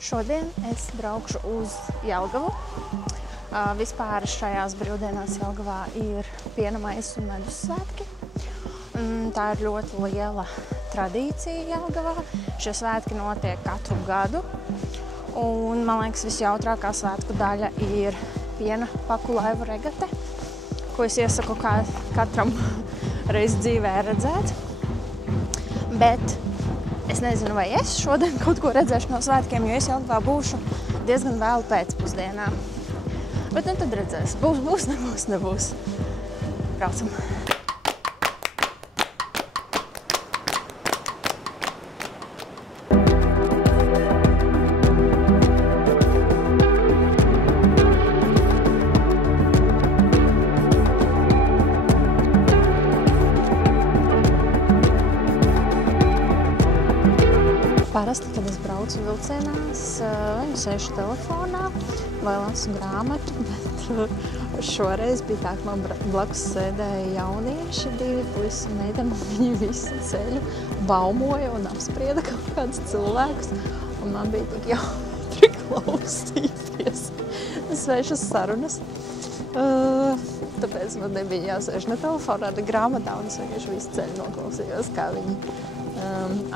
Šodien es braukšu uz Jelgavu. Vispār šajās brīvdienās Jelgavā ir piena maizes un medus svētki. Tā ir ļoti liela tradīcija Jelgavā. Šie svētki notiek katru gadu. Un, man liekas, visjautrākā svētku daļa ir piena paku laivu regate, ko es iesaku katram reiz dzīvē redzēt. Bet es nezinu, vai es šodien kaut ko redzēšu no svētkiem, jo es Jelgavā būšu diezgan vēlu pēcpusdienā. Bet nu tad redzēs. Būs, nebūs. Braucam. Parasti, kad es braucu vilcienās, vai sēžu telefonā vai lasu grāmatu, bet šoreiz bija tā, ka man blakus sēdēja jaunieši, 2 puisis un meitene, un viņi visu ceļu baumoja un apsprieda kaut kādus cilvēkus, un man bija tik jautri klausīties svešas sarunas. Tāpēc man nebija jāsēž ne telefonā, ne grāmatā, un es vienkārši visu ceļu noklausījos, kā viņi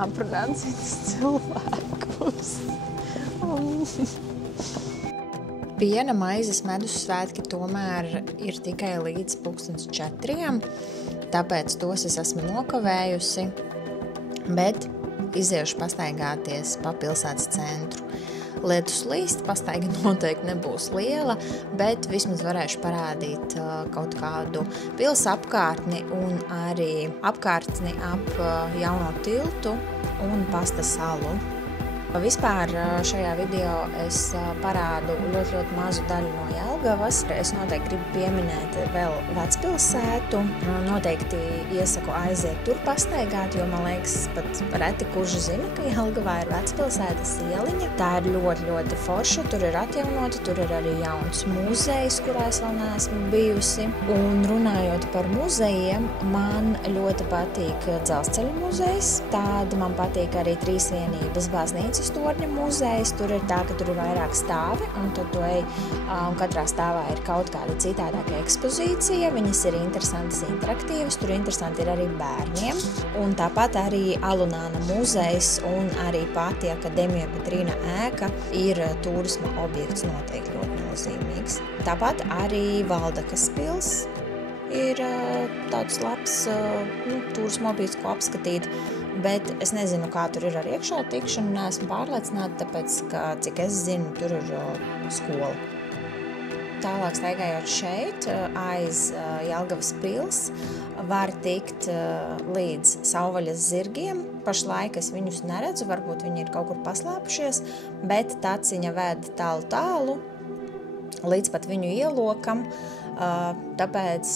aprunāt citus cilvēkus. Piena maizes medus svētki tomēr ir tikai līdz 4:00, tāpēc tos es esmu nokavējusi, bet iziešu pastaigāties pa pilsētas centru. Lietus līst, pastaiga noteikti nebūs liela, bet vismaz varēšu parādīt kaut kādu pils apkārtni un arī apkārtni ap jauno tiltu un Pasta salu. Vispār šajā video es parādu ļoti mazu daļu no Jelgavas. Es noteikti gribu pieminēt vēl vecpilsētu. Noteikti iesaku aiziet tur pastaigāt, jo man liekas pat reti kurš zina, ka Jelgavā ir vecpilsētas ieliņa. Tā ir ļoti forša, tur ir atjaunota, tur ir arī jauns muzejs, kurā es vēl neesmu bijusi. Un runājot par muzejiem, man ļoti patīk Dzelzceļa muzejs. Tāda man patīk arī Trīsvienības baznīcas torņa muzejs. Tur ir tā, ka tur ir vairāk stāvi, un tad tu ej, un katrā stāvā ir kaut kāda citādāka ekspozīcija. Viņas ir interesantas, interaktīvas, tur interesanti ir arī bērniem. Un tāpat arī Alunāna muzejs un arī pati Akademija Petrīna ēka ir turisma objekts noteikti ļoti nozīmīgs. Tāpat arī Valdakas pils ir tāds labs turisma objekts, ko apskatīt. Bet es nezinu, kā tur ir ar iekšā tikšanu, neesmu pārliecināta, tāpēc, ka, cik es zinu, tur ir skola. Tālāk staigājot šeit, aiz Jelgavas pils, var tikt līdz Savvaļas zirgiem. Pašlaik es viņus neredzu, varbūt viņi ir kaut kur paslēpušies, bet taciņa ved tālu līdz pat viņu ielokam, tāpēc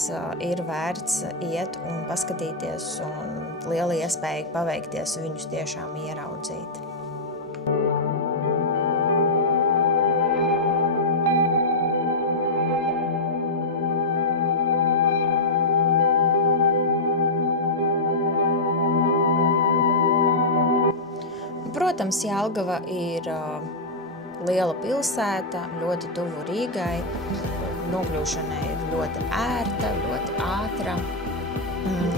ir vērts iet un paskatīties un liela iespēja paveikties viņus tiešām ieraudzīt. Protams, Jelgava ir liela pilsēta, ļoti tuvu Rīgai, nokļūšanai ir ļoti ērta, ļoti ātra.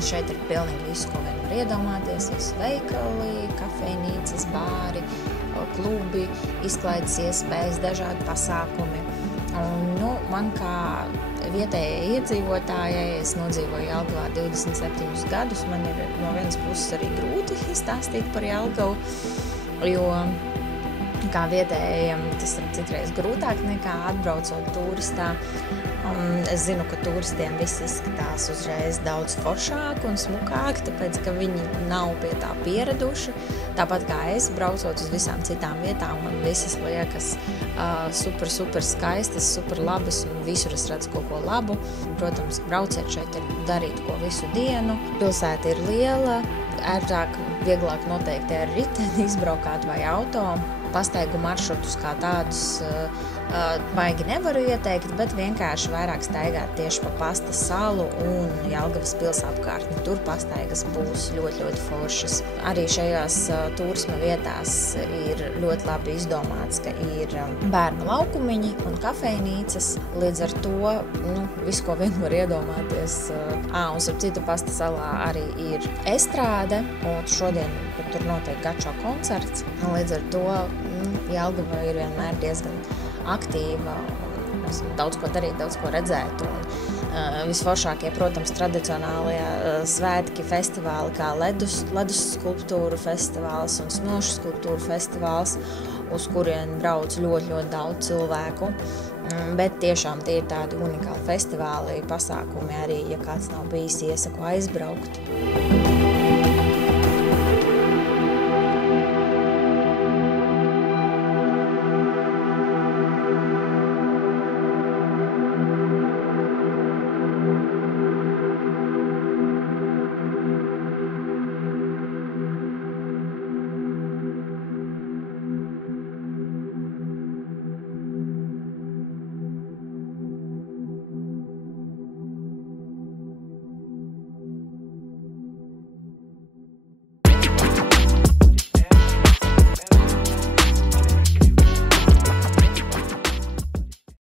Šeit ir pilnīgi visu, ko vien var iedomāties, visi veikali, kafejnīcas, bāri, klubi, izklaides iespējas, dažādi pasākumi. Un, man kā vietējai iedzīvotājai, es nodzīvoju Jelgavā 27 gadus, man ir no vienas puses arī grūti stāstīt par Jelgavu, jo kā vietējiem tas ir citreiz grūtāk nekā atbraucot turistā. Es zinu, ka turistiem viss izskatās uzreiz daudz foršāk un smukāk, tāpēc, ka viņi nav pie tā pieraduši. Tāpat kā es, braucot uz visām citām vietām, man visas liekas super skaistas, super labas un visur es redzu kaut ko labu. Protams, brauciet šeit ir darīt ko visu dienu. Pilsēta ir liela, ērtāk, vieglāk noteikti ar riteni izbraukāt vai auto. pastaigu maršrutus kā tādus baigi nevaru ieteikt, bet vienkārši vairāk staigāt tieši pa Pasta salu un Jelgavas pils apkārtni. Tur pastaigas būs ļoti, ļoti foršas. Arī šajās turisma vietās ir ļoti labi izdomāts, ka ir bērnu laukumiņi un kafejnīcas. Līdz ar to, visu, ko vien var iedomāties. Un starp citu, Pasta salā arī ir estrāde, un šodien tur notiek gačo koncerts. Līdz ar to Jelgava ir vienmēr diezgan aktīva, daudz ko darīt, daudz ko redzēt. Un visforšākie, protams, tradicionālie svētki festivāli, kā ledus skulptūru festivāls un smošu skulptūru festivāls, uz kurien brauc ļoti, ļoti daudz cilvēku. Bet tiešām tie ir tādi unikāli festivāli, pasākumi arī, ja kāds nav bijis, iesaku aizbraukt.